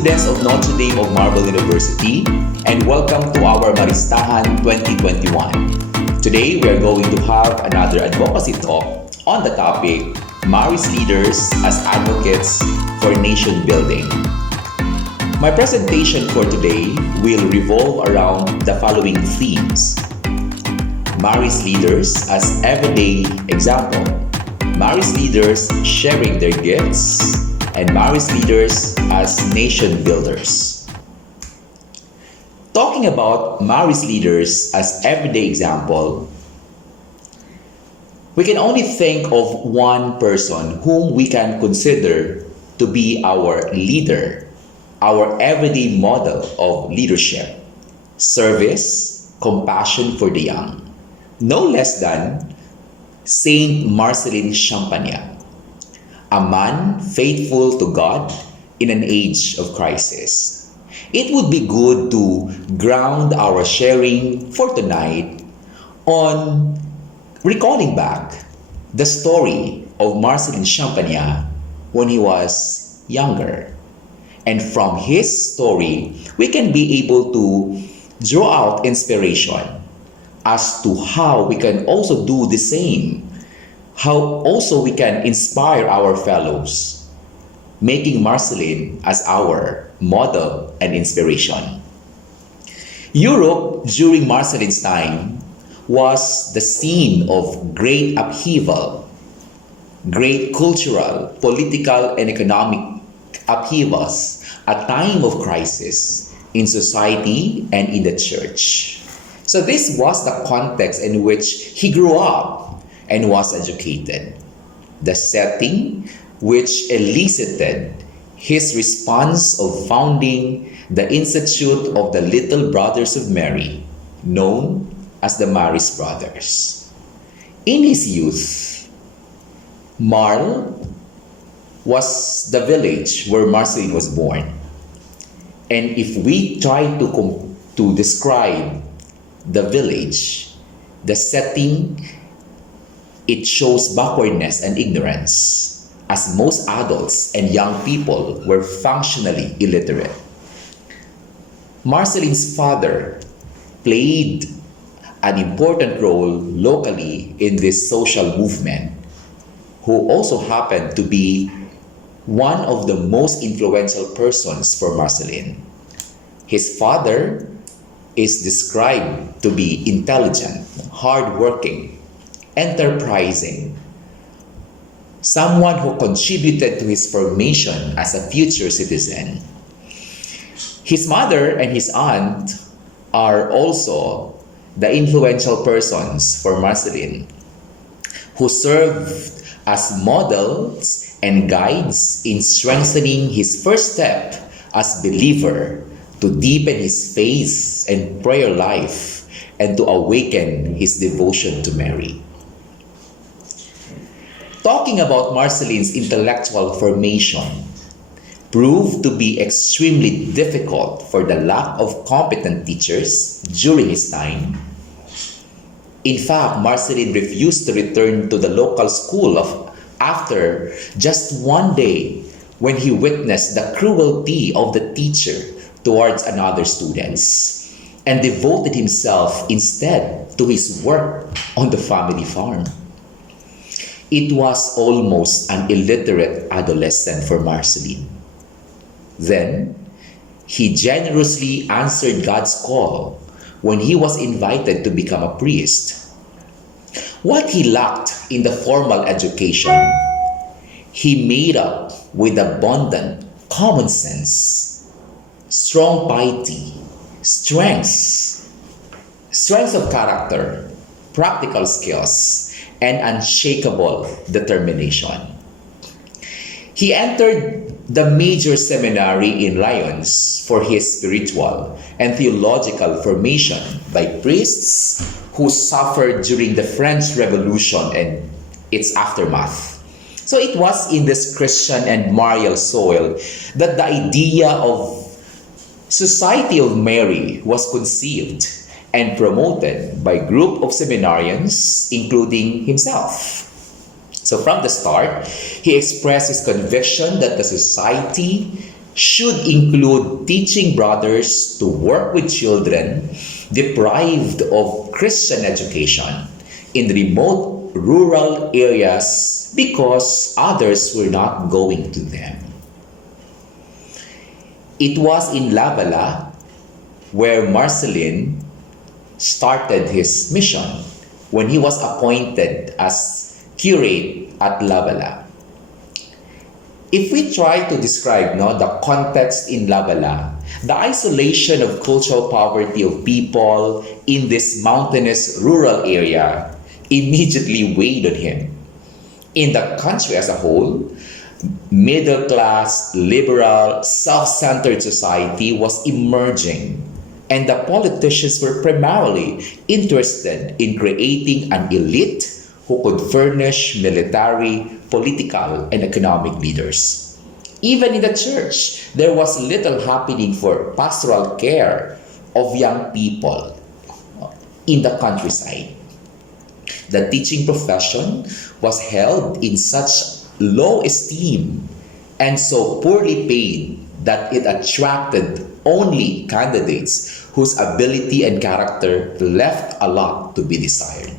students of Notre Dame of Marble University, and welcome to our Maristahan 2021. Today, we are going to have another advocacy talk on the topic, Marist Leaders as Advocates for Nation Building. My presentation for today will revolve around the following themes. Marist Leaders as Everyday Example, Marist Leaders sharing their gifts, and Marist Leaders as Nation Builders. Talking about Marist Leaders as everyday example, we can only think of one person whom we can consider to be our leader, our everyday model of leadership, service, compassion for the young. No less than Saint Marcellin Champagnat, a man faithful to God in an age of crisis. It would be good to ground our sharing for tonight on recalling back the story of Marcelin Champagnat when he was younger. And from his story, we can be able to draw out inspiration as to how we can also do the same, how also we can inspire our fellows, making Marcelin as our model and inspiration. Europe during Marcelin's time was the scene of great upheaval, great cultural, political, and economic upheavals, a time of crisis in society and in the church. So this was the context in which he grew up and was educated, the setting which elicited his response of founding the Institute of the Little Brothers of Mary, known as the Marist Brothers. In his youth, Marl was the village where Marcelin was born. And if we try to describe the village, the setting, it shows backwardness and ignorance, as most adults and young people were functionally illiterate. Marcelin's father played an important role locally in this social movement, who also happened to be one of the most influential persons for Marcelin. His father is described to be intelligent, hardworking, enterprising, someone who contributed to his formation as a future citizen. His mother and his aunt are also the influential persons for Marcelin, who served as models and guides in strengthening his first step as believer to deepen his faith and prayer life and to awaken his devotion to Mary. Talking about Marcelin's intellectual formation proved to be extremely difficult for the lack of competent teachers during his time. In fact, Marcelin refused to return to the local school after just one day when he witnessed the cruelty of the teacher towards another students and devoted himself instead to his work on the family farm. It was almost an illiterate adolescent for Marcelin. Then, he generously answered God's call when he was invited to become a priest. What he lacked in the formal education, he made up with abundant common sense, strong piety, strength of character, practical skills, and unshakable determination. He entered the major seminary in Lyons for his spiritual and theological formation by priests who suffered during the French Revolution and its aftermath. So it was in this Christian and marial soil that the idea of Society of Mary was conceived and promoted by a group of seminarians, including himself. So from the start, he expressed his conviction that the society should include teaching brothers to work with children deprived of Christian education in remote rural areas because others were not going to them. It was in Lavala where Marcelin started his mission when he was appointed as curate at Lavala. If we try to describe the context in Lavala, the isolation of cultural poverty of people in this mountainous rural area immediately weighed on him. In the country as a whole, middle class, liberal, self-centered society was emerging, and the politicians were primarily interested in creating an elite who could furnish military, political, and economic leaders. Even in the church, there was little happening for pastoral care of young people in the countryside. The teaching profession was held in such low esteem and so poorly paid that it attracted only candidates whose ability and character left a lot to be desired.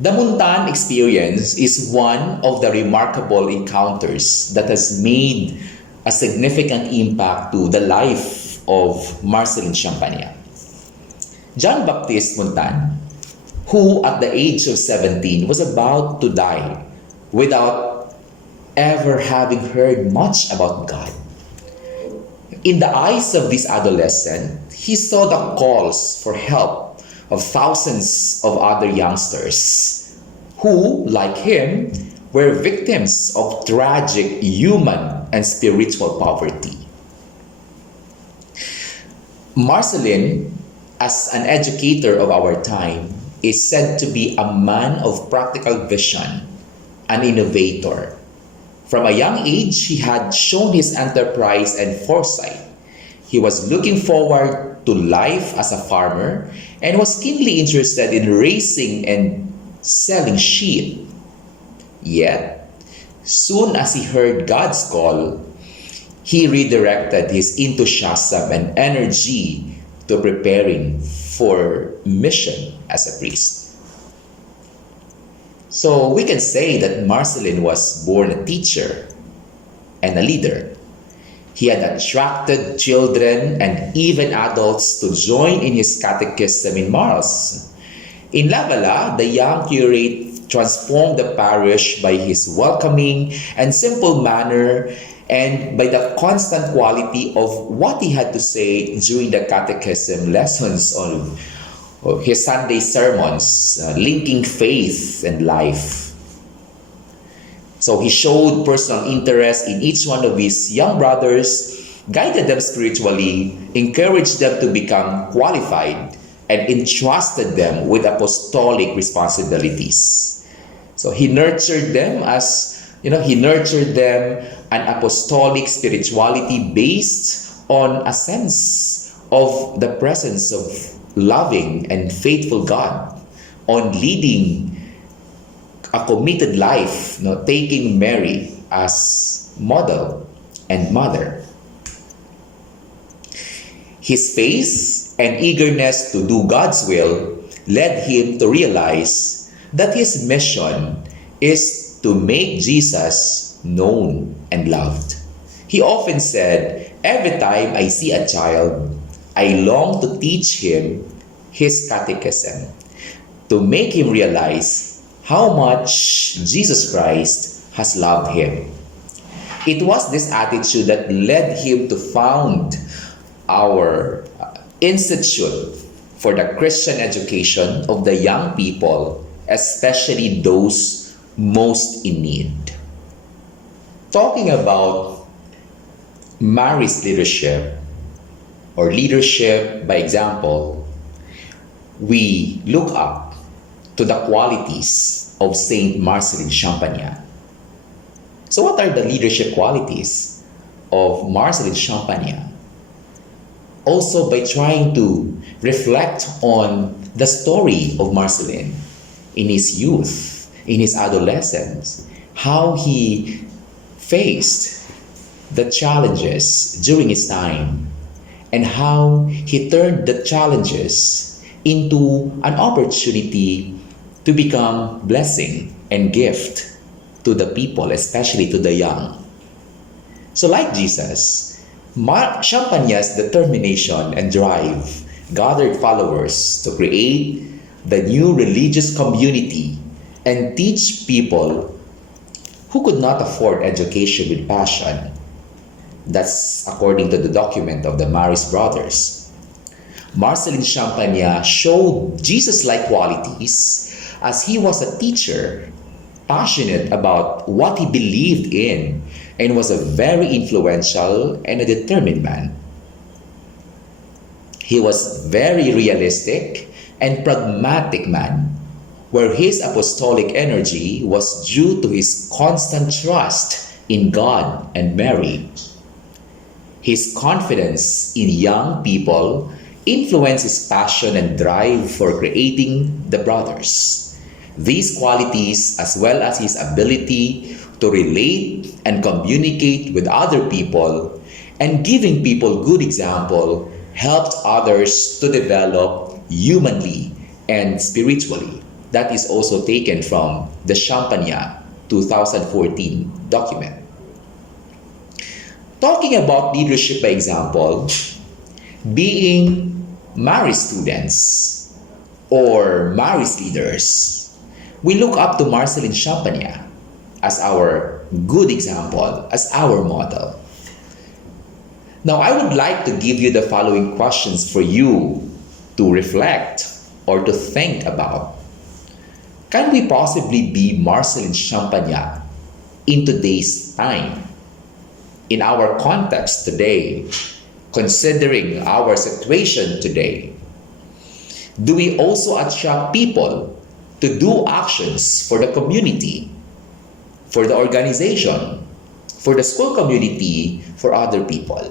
The Muntan experience is one of the remarkable encounters that has made a significant impact to the life of Marcelin Champagnat. John Baptiste Muntan, who at the age of 17 was about to die without ever having heard much about God. In the eyes of this adolescent, he saw the calls for help of thousands of other youngsters who, like him, were victims of tragic human and spiritual poverty. Marcelin, as an educator of our time, is said to be a man of practical vision, an innovator. From a young age, he had shown his enterprise and foresight. He was looking forward to life as a farmer and was keenly interested in raising and selling sheep. Yet, soon as he heard God's call, he redirected his enthusiasm and energy to preparing for mission as a priest. So we can say that Marcelin was born a teacher and a leader. He had attracted children and even adults to join in his catechism in Marist. In Lavala, the young curate transformed the parish by his welcoming and simple manner and by the constant quality of what he had to say during the catechism lessons on his Sunday sermons, linking faith and life. So he showed personal interest in each one of his young brothers, guided them spiritually, encouraged them to become qualified, and entrusted them with apostolic responsibilities. So he nurtured them an apostolic spirituality based on a sense of the presence of loving and faithful God, on leading a committed life, taking Mary as model and mother. His faith and eagerness to do God's will led him to realize that his mission is to make Jesus known and loved. He often said, "Every time I see a child, I long to teach him his catechism, to make him realize how much Jesus Christ has loved him." It was this attitude that led him to found our Institute for the Christian Education of the Young People, especially those most in need. Talking about Marist leadership, or leadership by example, we look up to the qualities of Saint Marcelin Champagnat. So what are the leadership qualities of Marcelin Champagnat? Also, by trying to reflect on the story of Marcelin in his youth, in his adolescence, how he faced the challenges during his time and how he turned the challenges into an opportunity to become blessing and gift to the people, especially to the young. So like Jesus, Champagnat's determination and drive gathered followers to create the new religious community and teach people who could not afford education with passion. That's according to the document of the Marist brothers. Marcelin Champagnat showed Jesus-like qualities as he was a teacher, passionate about what he believed in, and was a very influential and a determined man. He was very realistic and pragmatic man, where his apostolic energy was due to his constant trust in God and Mary. His confidence in young people influenced his passion and drive for creating the brothers. These qualities, as well as his ability to relate and communicate with other people and giving people good example, helped others to develop humanly and spiritually. That is also taken from the Champagnat 2014 document. Talking about leadership by example, being Marist students or Marist leaders, we look up to Marcelin Champagnat as our good example, as our model. Now, I would like to give you the following questions for you to reflect or to think about. Can we possibly be Marcelin Champagnat in today's time? In our context today, considering our situation today, do we also attract people to do actions for the community, for the organization, for the school community, for other people?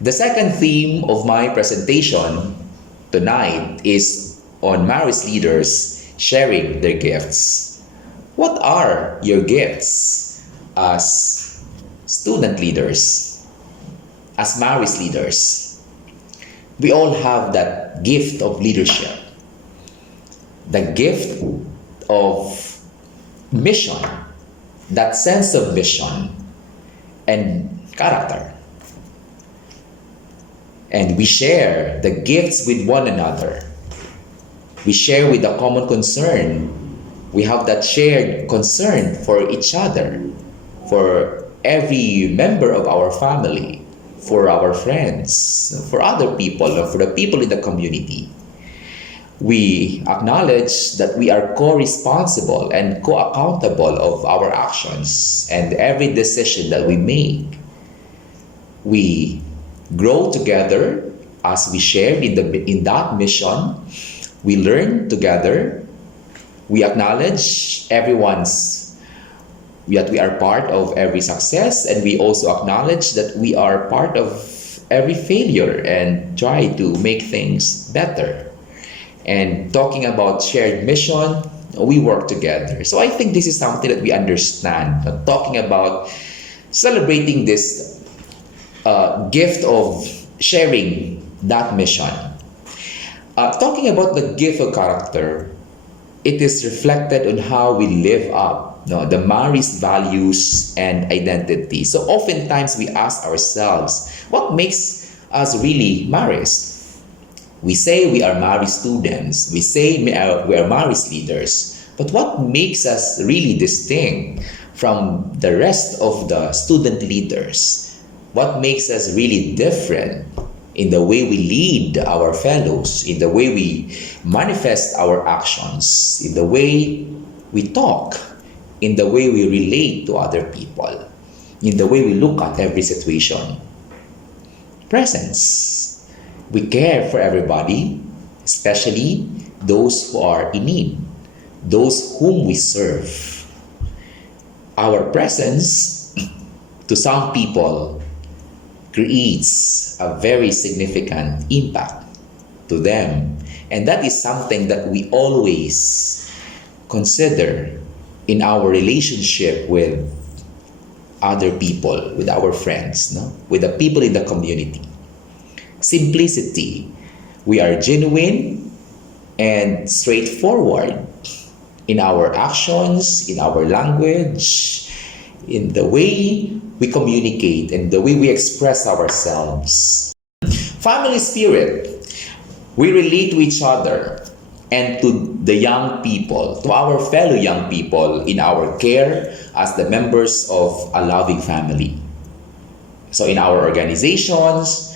The second theme of my presentation tonight is on Marist leaders sharing their gifts. What are your gifts as student leaders, as Marist leaders? We all have that gift of leadership, the gift of mission, that sense of vision and character. And we share the gifts with one another. We share with a common concern. We have that shared concern for each other, for every member of our family, for our friends, for other people, or for the people in the community. We acknowledge that we are co-responsible and co-accountable of our actions and every decision that we make. We grow together as we share in that mission. We learn together. We acknowledge that we are part of every success, and we also acknowledge that we are part of every failure and try to make things better. And talking about shared mission, we work together. So I think this is something that we understand. Talking about celebrating this gift of sharing that mission. Talking about the gift of character, it is reflected on how we live up the Marist values and identity. So oftentimes we ask ourselves, what makes us really Marist? We say we are Marist students. We say we are Marist leaders. But what makes us really distinct from the rest of the student leaders? What makes us really different in the way we lead our fellows, in the way we manifest our actions, in the way we talk, in the way we relate to other people, in the way we look at every situation? Presence. We care for everybody, especially those who are in need, those whom we serve. Our presence to some people creates a very significant impact to them. And that is something that we always consider in our relationship with other people, with our friends, no? With the people in the community. Simplicity. We are genuine and straightforward in our actions, in our language, in the way we communicate, and the way we express ourselves. Family spirit. We relate to each other and to the young people, to our fellow young people in our care as the members of a loving family. So in our organizations,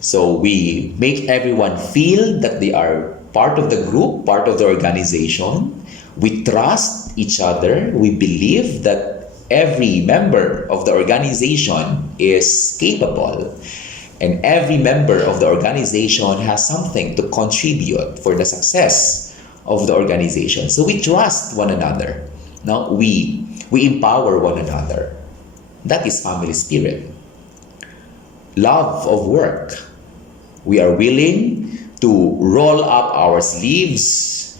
so we make everyone feel that they are part of the group, part of the organization. We trust each other. We believe that every member of the organization is capable, and every member of the organization has something to contribute for the success of the organization. So we trust one another. No? We empower one another. That is family spirit. Love of work. We are willing to roll up our sleeves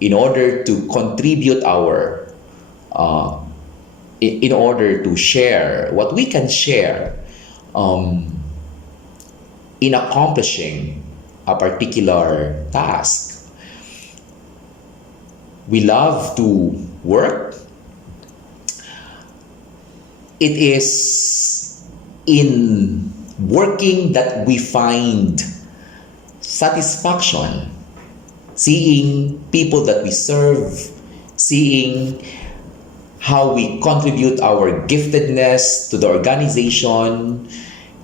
in order to contribute in order to share what we can share in accomplishing a particular task. We love to work. It is in working that we find satisfaction, seeing people that we serve, seeing how we contribute our giftedness to the organization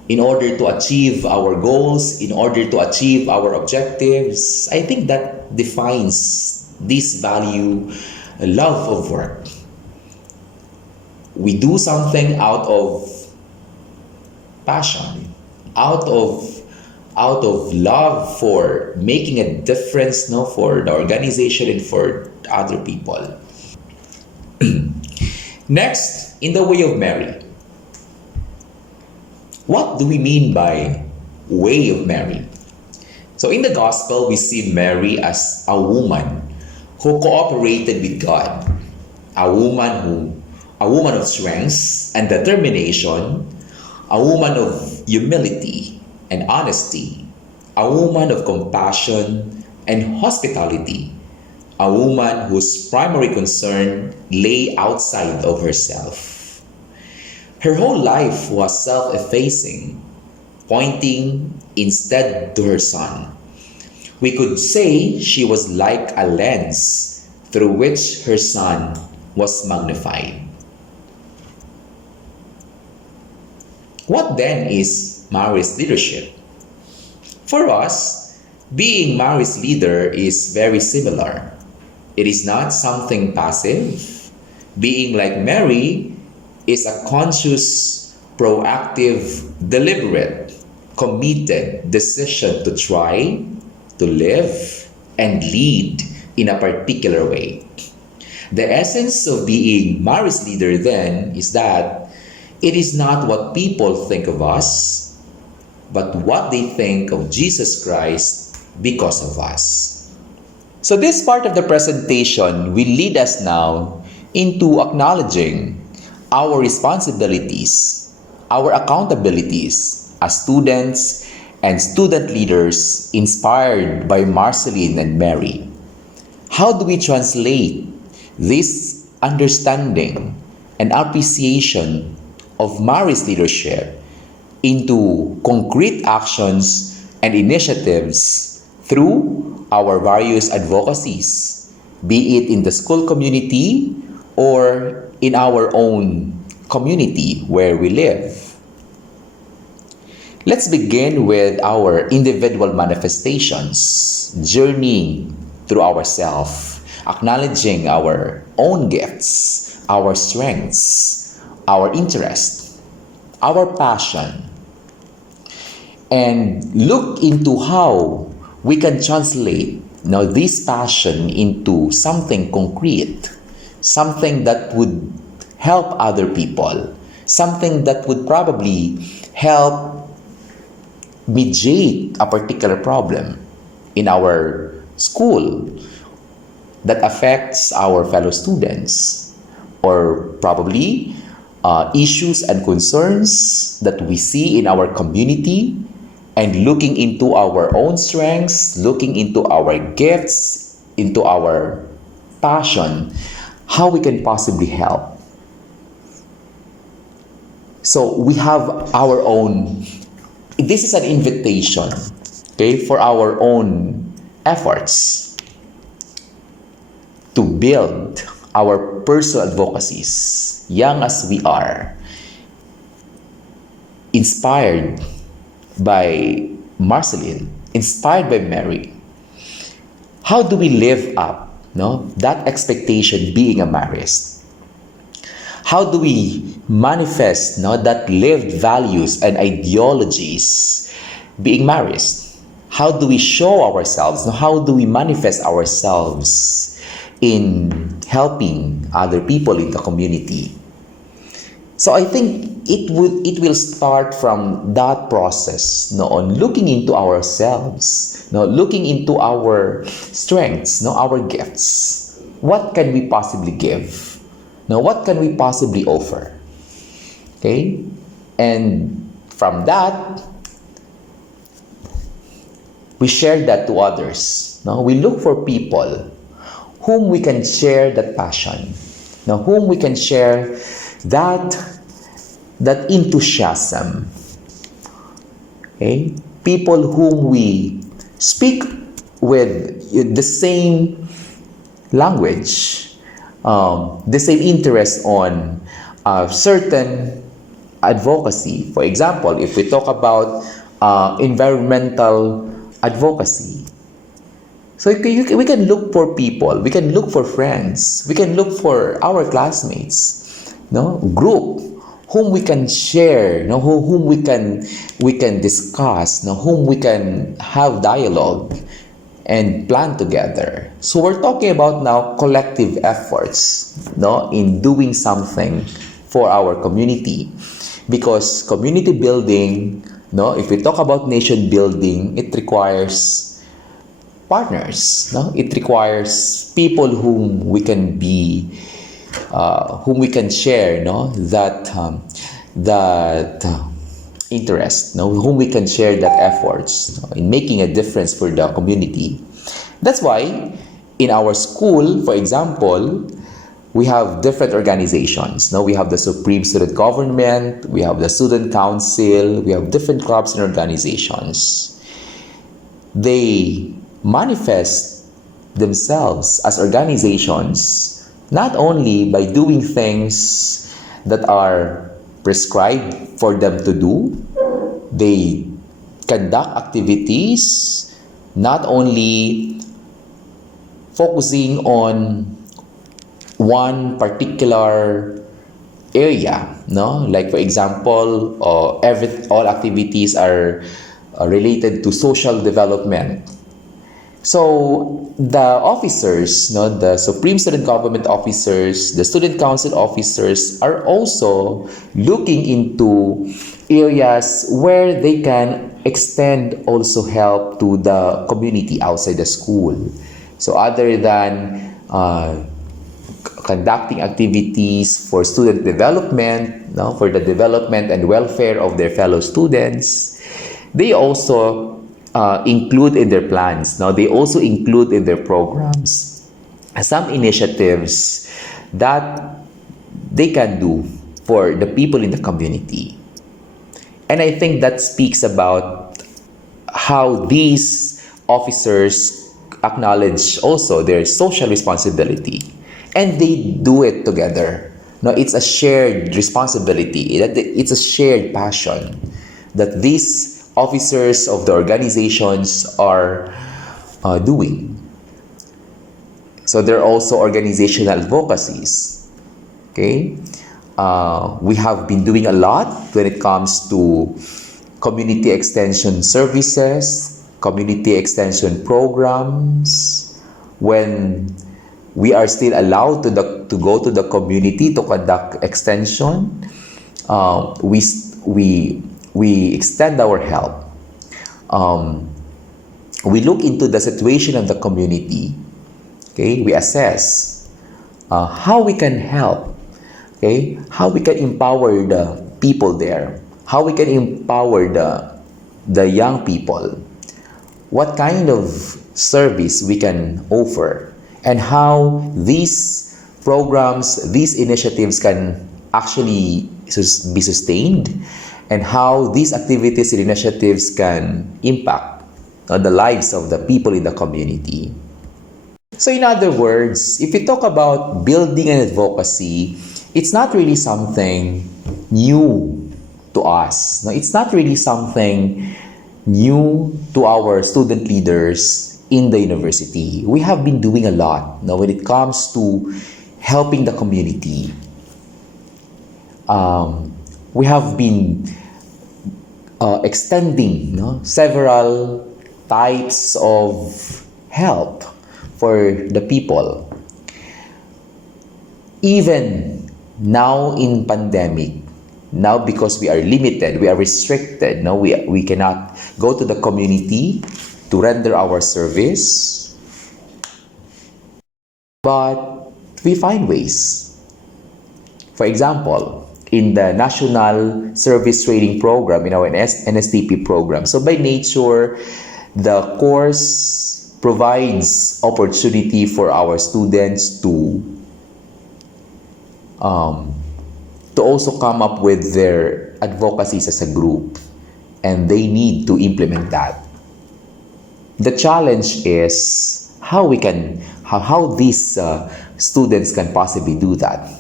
in order to achieve our goals, in order to achieve our objectives. I think that defines this value, love of work. We do something out of passion, out of love for making a difference, no, for the organization and for other people. Next, in the way of Mary. What do we mean by way of Mary? So in the gospel, we see Mary as a woman who cooperated with God, a woman of strength and determination, a woman of humility and honesty, a woman of compassion and hospitality, a woman whose primary concern lay outside of herself. Her whole life was self-effacing, pointing instead to her Son. We could say she was like a lens through which her Son was magnified. What then is Mary's leadership? For us, being Mary's leader is very similar. It is not something passive. Being like Mary is a conscious, proactive, deliberate, committed decision to try, to live, and lead in a particular way. The essence of being Mary's leader then is that it is not what people think of us, but what they think of Jesus Christ because of us. So this part of the presentation will lead us now into acknowledging our responsibilities, our accountabilities as students and student leaders inspired by Marcelin and Mary. How do we translate this understanding and appreciation of Mary's leadership into concrete actions and initiatives through our various advocacies, be it in the school community or in our own community where we live? Let's begin with our individual manifestations, journeying through ourselves, acknowledging our own gifts, our strengths, our interest, our passion, and look into how we can translate now this passion into something concrete, something that would help other people, something that would probably help mediate a particular problem in our school, that affects our fellow students, or probably issues and concerns that we see in our community, and looking into our own strengths, looking into our gifts, into our passion, how we can possibly help. So we have our own, this is an invitation, okay, for our own efforts to build our personal advocacies, young as we are, inspired by Marcelin, inspired by Mary. How do we live up, that expectation being a Marist? How do we manifest, that lived values and ideologies being Marist? How do we show ourselves? How do we manifest ourselves in helping other people in the community? So I think it will start from that process, on looking into ourselves, looking into our strengths, our gifts. What can we possibly give? What can we possibly offer? Okay? And from that, we share that to others. We look for people whom we can share that passion, whom we can share that enthusiasm. Okay? People whom we speak with the same language, the same interest on certain advocacy. For example, if we talk about environmental advocacy, so we can look for people, we can look for friends, we can look for our classmates, group whom we can share, whom we can discuss, whom we can have dialogue and plan together. So we're talking about now collective efforts, in doing something for our community, because community building, if we talk about nation building, it requires partners, it requires people whom we can be, whom we can share, that interest, whom we can share that efforts in making a difference for the community. That's why in our school, for example, we have different organizations. We have the Supreme Student Government, we have the Student Council, we have different clubs and organizations. They manifest themselves as organizations not only by doing things that are prescribed for them to do. They conduct activities not only focusing on one particular area, like for example, all activities are related to social development. So the officers, the Supreme Student Government officers, the Student Council officers are also looking into areas where they can extend also help to the community outside the school. So other than conducting activities for student development, for the development and welfare of their fellow students, they also include in their plans. They also include in their programs some initiatives that they can do for the people in the community. And I think that speaks about how these officers acknowledge also their social responsibility, and they do it together. It's a shared responsibility, it's a shared passion that these officers of the organizations are doing. So there are also organizational advocacies. Okay, we have been doing a lot when it comes to community extension services, community extension programs. When we are still allowed to go to the community to conduct extension, we extend our help. We look into the situation of the community Okay, we assess how we can help, okay, how we can empower the people there, how we can empower the young people, what kind of service we can offer, and how these programs, these initiatives can actually be sustained, and how these activities and initiatives can impact the lives of the people in the community. So in other words, if we talk about building an advocacy, it's not really something new to us. No, it's not really something new to our student leaders in the university. We have been doing a lot now when it comes to helping the community. We have been extending several types of help for the people. Even now in pandemic, now because we are limited, we are restricted, now we cannot go to the community to render our service, but we find ways. For example, in the National Service Training Program, in our NSTP program, so by nature, the course provides opportunity for our students to also come up with their advocacies as a group, and they need to implement that. The challenge is how these students can possibly do that.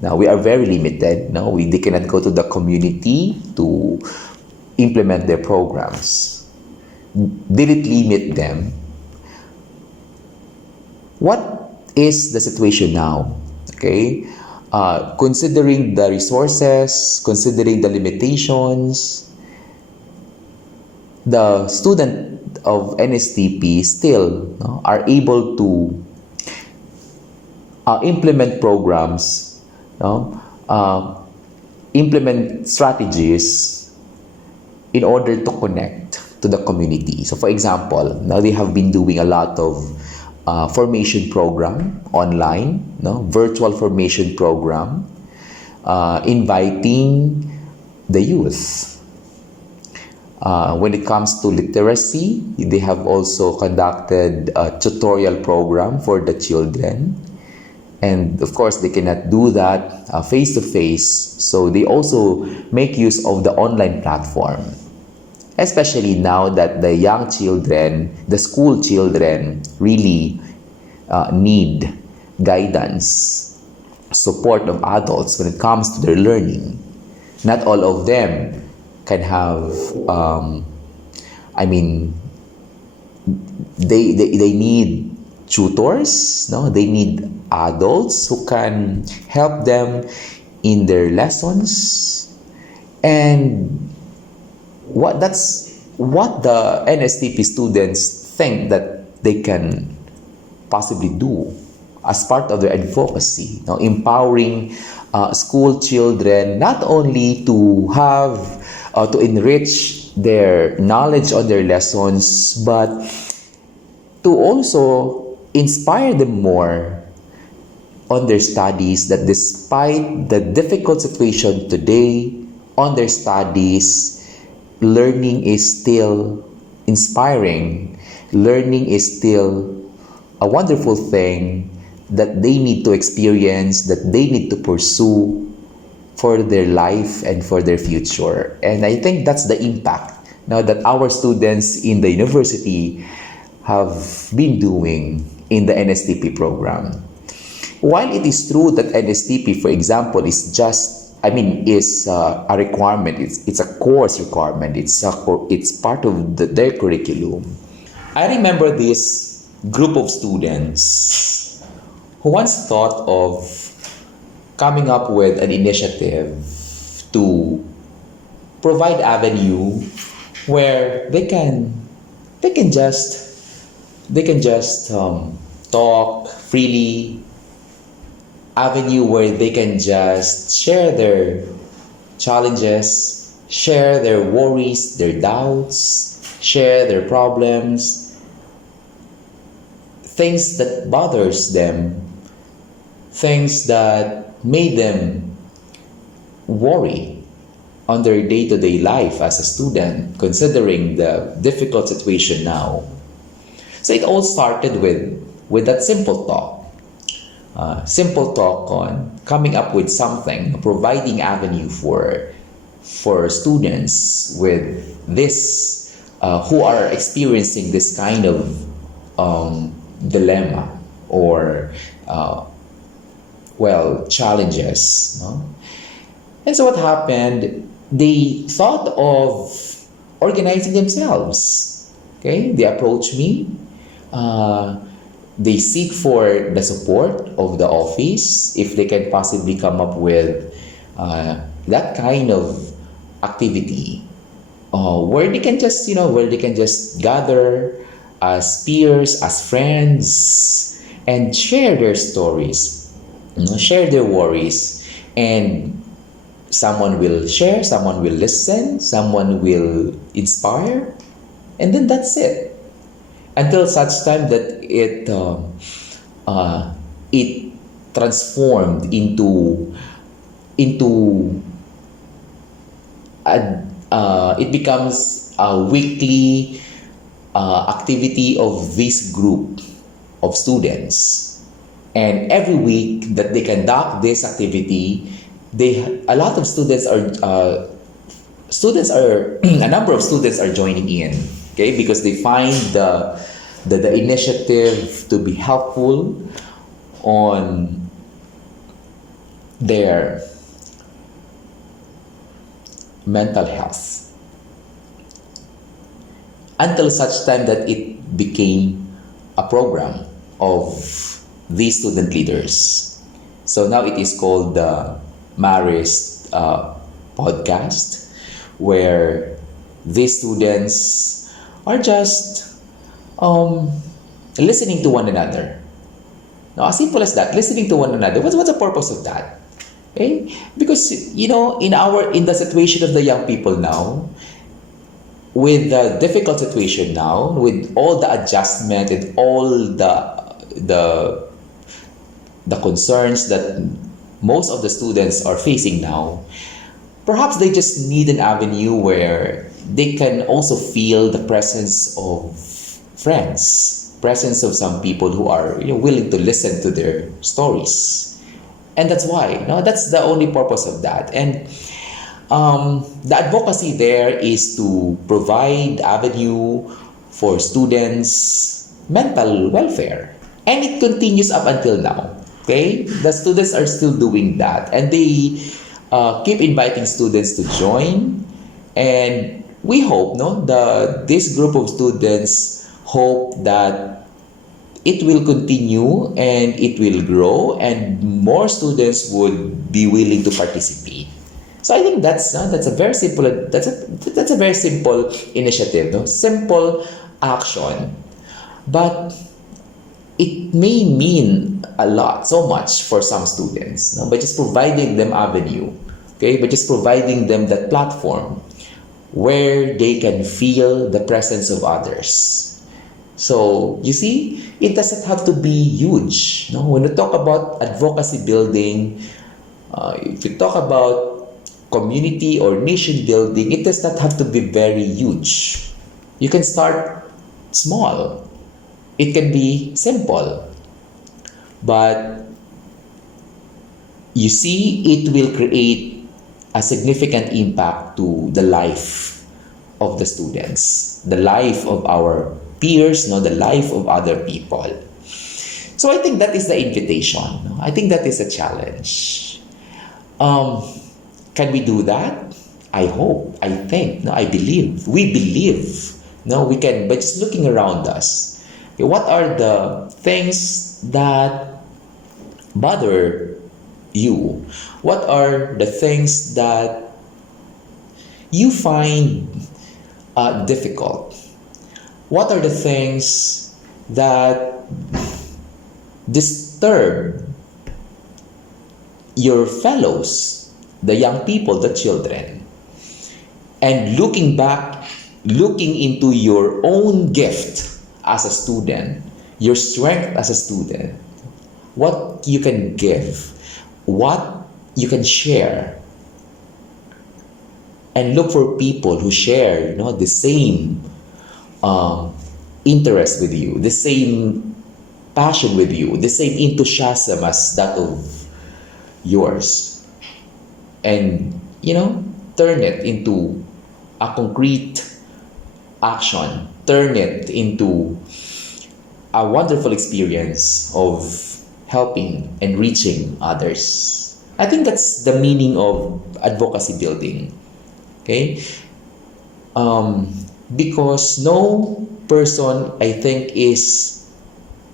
Now we are very limited. Now they cannot go to the community to implement their programs. Did it limit them? What is the situation now? Okay, considering the resources, considering the limitations, the student of NSTP still are able to implement programs, implement strategies in order to connect to the community. So for example, now they have been doing a lot of formation program online, virtual formation program, inviting the youth. When it comes to literacy, they have also conducted a tutorial program for the children. And of course, they cannot do that face-to-face, so they also make use of the online platform. Especially now that the young children, the school children, really need guidance, support of adults when it comes to their learning. Not all of them can have, they need tutors, they need adults who can help them in their lessons. And that's what the NSTP students think that they can possibly do as part of their advocacy, empowering school children not only to have to enrich their knowledge on their lessons, but to also inspire them more on their studies, that despite the difficult situation today on their studies, learning is still inspiring. Learning is still a wonderful thing that they need to experience, that they need to pursue for their life and for their future. And I think that's the impact now that our students in the university have been doing in the NSTP program. While it is true that NSTP, for example, is a requirement, it's a course requirement, it's part of their curriculum. I remember this group of students who once thought of coming up with an initiative to provide avenue where they can just talk freely, avenue where they can just share their challenges, share their worries, their doubts, share their problems things that bothers them, things that made them worry on their day-to-day life as a student, considering the difficult situation now. So it all started with that simple talk on coming up with something, providing avenue for students with this who are experiencing this kind of dilemma or challenges. No? And so what happened? They thought of organizing themselves. Okay, they approached me. They seek for the support of the office if they can possibly come up with that kind of activity where they can just gather as peers, as friends, and share their stories, share their worries, and someone will share, someone will listen, someone will inspire, and then that's it. Until such time that it transformed into it becomes a weekly activity of this group of students, and every week that they conduct this activity, a lot of students are a number of students are joining in, okay, because they find the initiative to be helpful on their mental health, until such time that it became a program of these student leaders. So now it is called the Marist podcast, where these students are just listening to one another. Now, as simple as that, listening to one another. What's the purpose of that? Okay? Because in the situation of the young people now, with the difficult situation now, with all the adjustment and all the concerns that most of the students are facing now, perhaps they just need an avenue where they can also feel the presence of friends, presence of some people who are willing to listen to their stories. And that's why, that's the only purpose of that. And the advocacy there is to provide avenue for students' mental welfare. And it continues up until now. Okay? The students are still doing that. And they keep inviting students to join. And we hope, this group of students hope that it will continue and it will grow and more students would be willing to participate. So I think that's a very simple initiative, simple action, but it may mean a lot, so much for some students, by just providing them avenue, okay, by just providing them that platform where they can feel the presence of others. So you see, it doesn't have to be huge. When you talk about advocacy building, if you talk about community or nation building, it does not have to be very huge. You can start small. It can be simple. But you see, it will create a significant impact to the life of the students, the life of our peers, the life of other people. So I think that is the invitation. I think that is a challenge. Can we do that? I hope, I think, I believe. We believe. We can, by just looking around us. Okay, what are the things that bother you? What are the things that you find difficult? What are the things that disturb your fellows, the young people, the children? And looking into your own gift as a student, your strength as a student, what you can give, what you can share, and look for people who share, the same interest with you, the same passion with you, the same enthusiasm as that of yours, and turn it into a concrete action, turn it into a wonderful experience of helping and reaching others. I think that's the meaning of advocacy building. Okay? Because no person, I think, is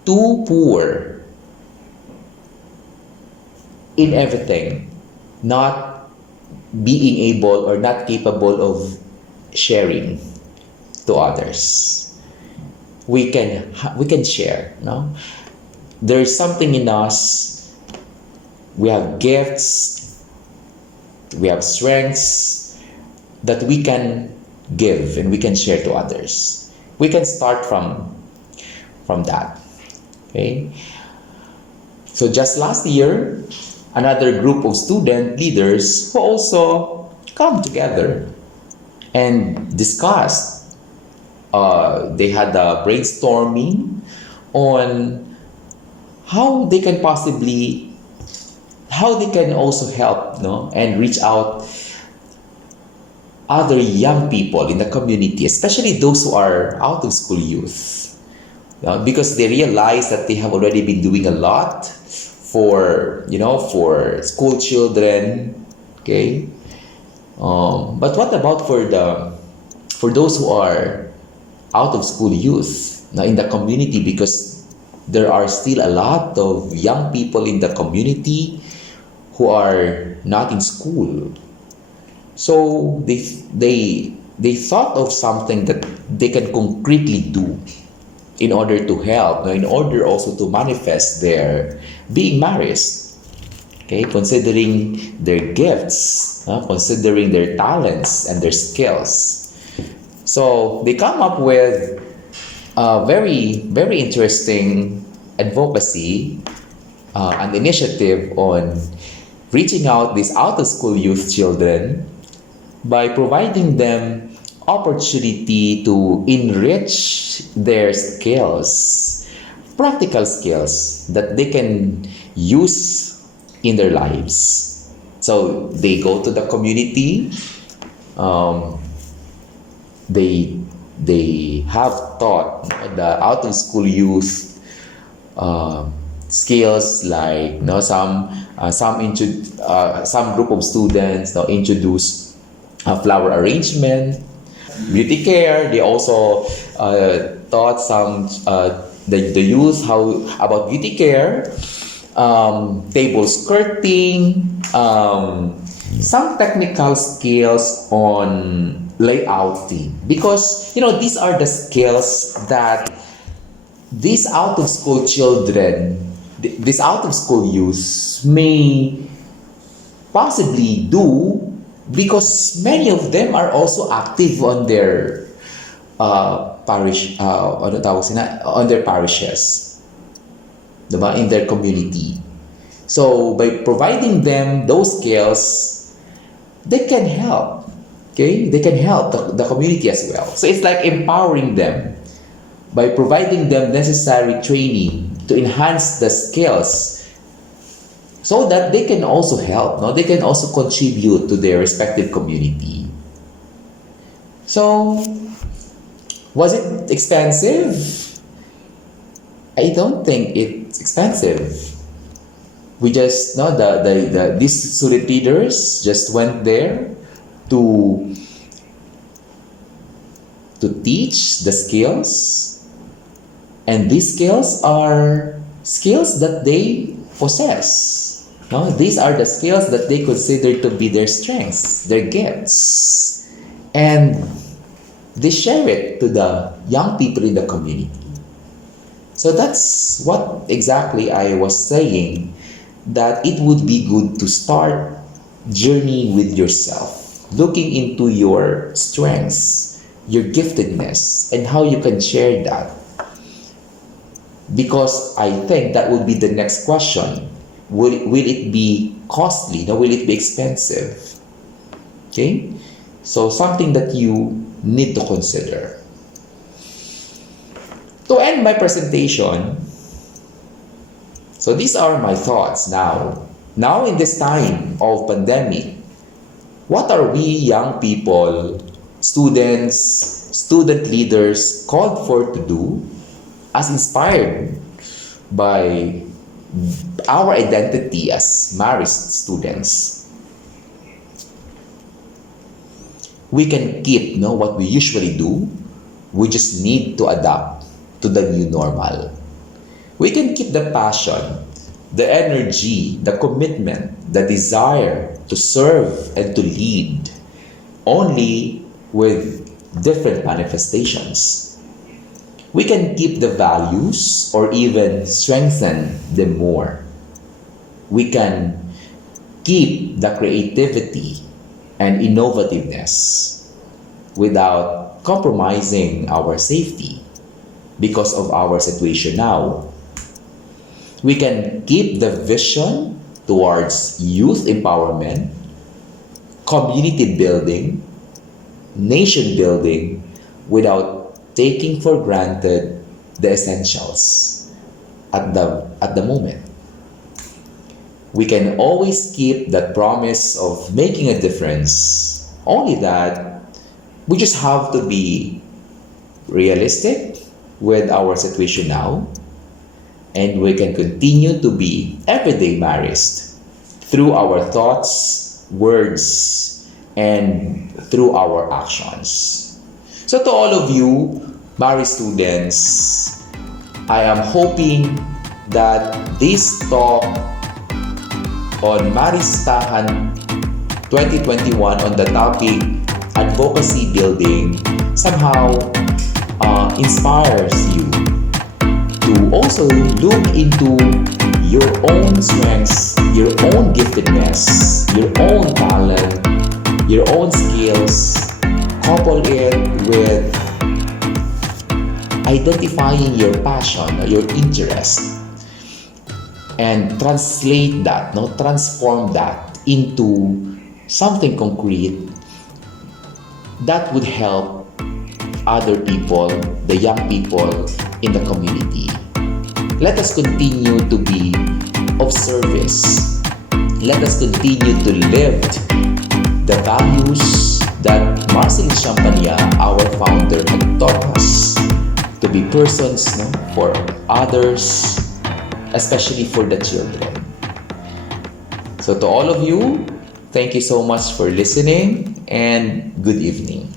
too poor in everything, not being able or not capable of sharing to others. We can share. No, there's something in us. We have gifts. We have strengths that we can give and we can share to others. We can start from that. Okay. So just last year, another group of student leaders who also come together and discussed. They had a brainstorming on how they can also help, and reach out other young people in the community, especially those who are out of school youth, because they realize that they have already been doing a lot for school children. Okay, but what about for those who are out of school youth in the community, because there are still a lot of young people in the community who are not in school. So they thought of something that they can concretely do in order to help, in order also to manifest their being Marist. Okay, considering their gifts, considering their talents and their skills. So they come up with a very, very interesting advocacy, an initiative on reaching out these out-of-school youth children by providing them opportunity to enrich their skills, practical skills that they can use in their lives. So they go to the community. They have taught the out of school youth skills like some group of students introduce flower arrangement, beauty care. They also taught some the youth how about beauty care, table skirting, some technical skills on layouting, because these are the skills that these out of school children, these out of school youth may possibly do, because many of them are also active on their parish, on their parishes, diba? In their community. So by providing them those skills, they can help. Okay, they can help the community as well. So it's like empowering them by providing them necessary training to enhance the skills, so that they can also help. They can also contribute to their respective community. So, was it expensive? I don't think it's expensive. We just these student leaders just went there to teach the skills, and these skills are skills that they possess. These are the skills that they consider to be their strengths, their gifts, and they share it to the young people in the community. So that's what exactly I was saying, that it would be good to start journeying with yourself, looking into your strengths, your giftedness, and how you can share that Because I think that would be the next question. Will it be costly? No, will it be expensive? Okay? So something that you need to consider. To end my presentation, so these are my thoughts now. Now in this time of pandemic, what are we young people, students, student leaders called for to do as inspired by our identity as Marist students? We can keep what we usually do. We just need to adapt to the new normal. We can keep the passion, the energy, the commitment, the desire to serve and to lead, only with different manifestations. We can keep the values or even strengthen them more. We can keep the creativity and innovativeness without compromising our safety because of our situation now. We can keep the vision towards youth empowerment, community building, nation building without taking for granted the essentials at the moment. We can always keep that promise of making a difference, only that we just have to be realistic with our situation now, and we can continue to be everyday Marist through our thoughts, words, and through our actions. So to all of you Marist students, I am hoping that this talk on Maristahan 2021 on the topic advocacy building somehow inspires you to also look into your own strengths, your own giftedness, your own talent, your own skills, couple it with identifying your passion or your interest, and translate that, transform that into something concrete that would help other people, the young people in the community. Let us continue to be of service. Let us continue to live the values that Marcelin Champagnat, our founder, had taught us to be persons for others, especially for the children. So to all of you, thank you so much for listening and good evening.